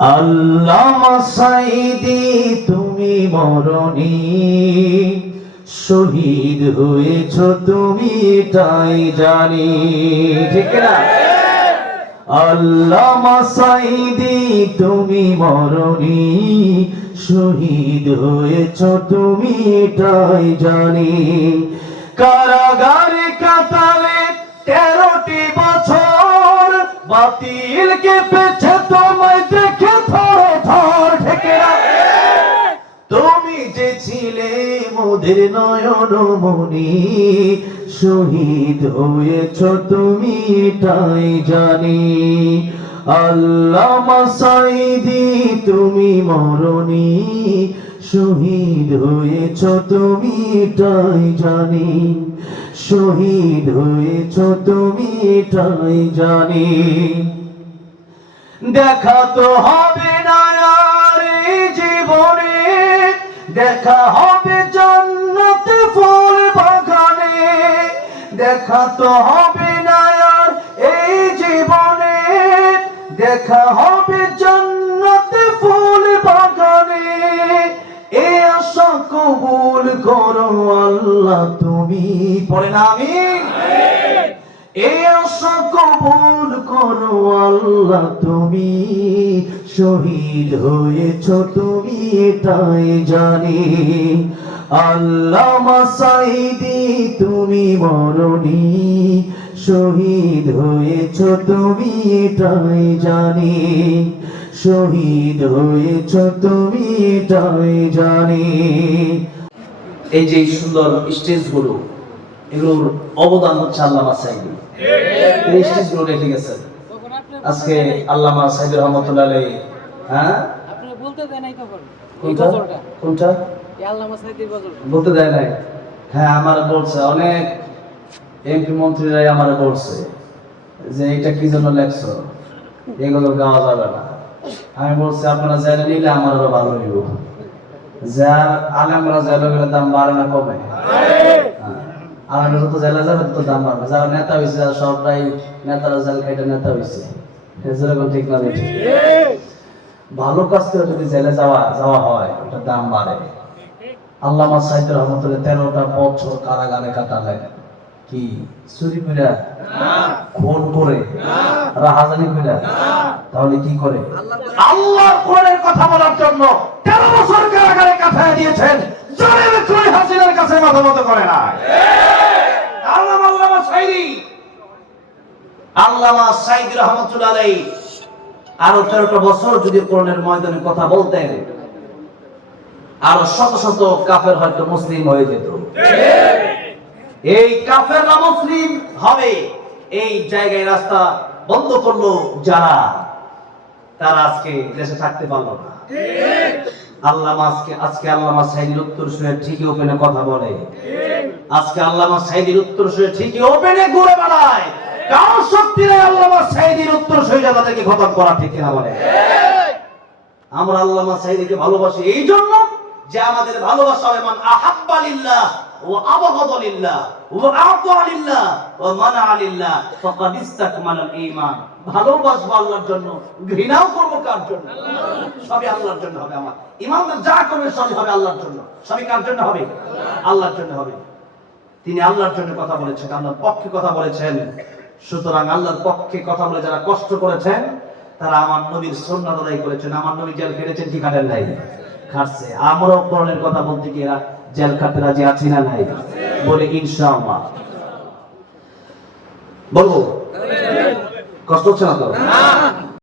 আল্লামা সাঈদী তুমি মরণী, শহীদ হয়েছ তুমি এটাই জানি, ঠিক না? আল্লামা সাঈদী তুমি মরণী, শহীদ হয়েছ তুমি এটাই জানি। কারাগারে কাটালে 13টি বছর, বাতিল কেঁপেছে তোমায় দেখে থর থর, ঠিক না? তুমি যে ছিলে মোদের নয়ন মনি, শহীদ হয়েছ তুমি এটাই জানি। আল্লামা সাঈদী তুমি মরণী, শহীদ হয়েছ তুমি এটাই জানি। শহীদ হয়েছ তুমি এটাই জানি। দেখা তো হবে না আর এই জীবনে, দেখা হবে জান্নাতে ফুল বাগানে। দেখা তো হবে না আর এই জীবনে, দেখা হবে জান্নাতে ফুল বাগানে। এ আশা কবুল করো আল্লাহ তুমি, পড়েন আমিন। এ আশা কবুল করো আল্লাহ তুমি, শহীদ হয়েছ তুমি এটাই জানি। আল্লামা সাঈদী তুমি মরণী, শহীদ হয়েছ তুমি এটাই জানি। শহীদ হয়েছ তুমি এটাই জানি। এই যে সুন্দর স্টেজগুলো, এগুলোর অবদান হচ্ছে আল্লামা সাঈদী। এই স্টেজগুলো রেখে গেছেন আজকে আল্লামা সাঈদী রহমাতুল্লাহ আলাইহি। হ্যাঁ, আপনি বলতে দেন নাই কখন? কোনটা কোনটা এই আল্লামা সাঈদীর গজল বলতে দেয় নাই? হ্যাঁ, আমারে বলছে, অনেক এমপি মন্ত্রীরাই আমারে বলছে যে এটা কি জন্য লেখছো, এগুলো গাওয়া যাবে না। আমি বলছি আপনারা জেনে নিলে আমার আরো ভালো হইব। যা আলেমরা জেলে গেলে দাম বাড়ে না কমে? আলেমরা যত জেলে যাবে তত দাম বাড়বে। যারা নেতা হয়েছে, যারা সবটাই নেতারা জেল খাইতে নেতা হয়েছে, যেরকম ঠিক না ঠিক। ভালো কাজ করে যদি জেলে যাওয়া হয়, ওটার দাম বাড়ে। আল্লামা সাঈদী রহমাতুল্লাহ 13টা বছর কারাগারে কাটালেন। কি চুরি করে না, খুন করে না, রাহাজানি করে না, তাহলে কি করে? আল্লাহর কোরআনের কথা বলার জন্য 13 বছর কারাগারে কাটায় দিয়েছেন। জানেন কোন হাসিনার কাছে মাথা মতো করে না। আল্লামা সাঈদী রহমাতুল্লাহ আলাইহি আরো 13টা বছর যদি কোরআনের ময়দানে কথা বলতেন, আরো শত শত কাফের হয়তো মুসলিম হয়ে যেত। এই কাফেররা মুসলিম হবে, এই জায়গায় রাস্তা বন্ধ করলো যারা, তারা আজকে দেশে থাকতে পারলো না। আজকে আল্লামা সাঈদীর উত্তর শুনে ঠিকই ওপেনে কথা বলে। আজকে আল্লামা সাঈদীর উত্তর শুনে ঠিকই ওপেনে ঘুরে বেড়ায়। কার শক্তি নেই আল্লামা সাঈদীর উত্তর শুনে তাদেরকে খতম করা, ঠিক কিনা বলে? আমরা আল্লামা সাঈদীকে ভালোবাসি এই জন্য যে আমাদের ভালোবাসা হয় মান আহাব্বা লিল্লাহ ওয়া আবগাদা লিল্লাহ ওয়া আতা লিল্লাহ ওয়া মানা লিল্লাহ ফাকাদ ইসতাকমালাল ঈমান। ভালোবাসবো আল্লাহর জন্য, ঘৃণাও করব কার জন্য? সবই আল্লাহর জন্য হবে। আমার ইমানদার যা করবে সবই হবে আল্লাহর জন্য। সবই কার জন্য হবে? আল্লাহর জন্য হবে। তিনি আল্লাহর জন্য কথা বলেছেন, আল্লাহর পক্ষে কথা বলেছেন। সুতরাং আল্লাহর পক্ষে কথা বলে যারা কষ্ট করেছেন, তারা আমার নবীর সুন্নাত আদায় করেছেন। আমার নবী জেল খেটেছেন কি খাটেন নাই? খাটছে। আমরাও কোরআনের কথা বলতে গিয়ে জেল খাটতে রাজি আছি না নাই? বলে ইনশাআল্লাহ। বলবো? কষ্ট হচ্ছে না তো?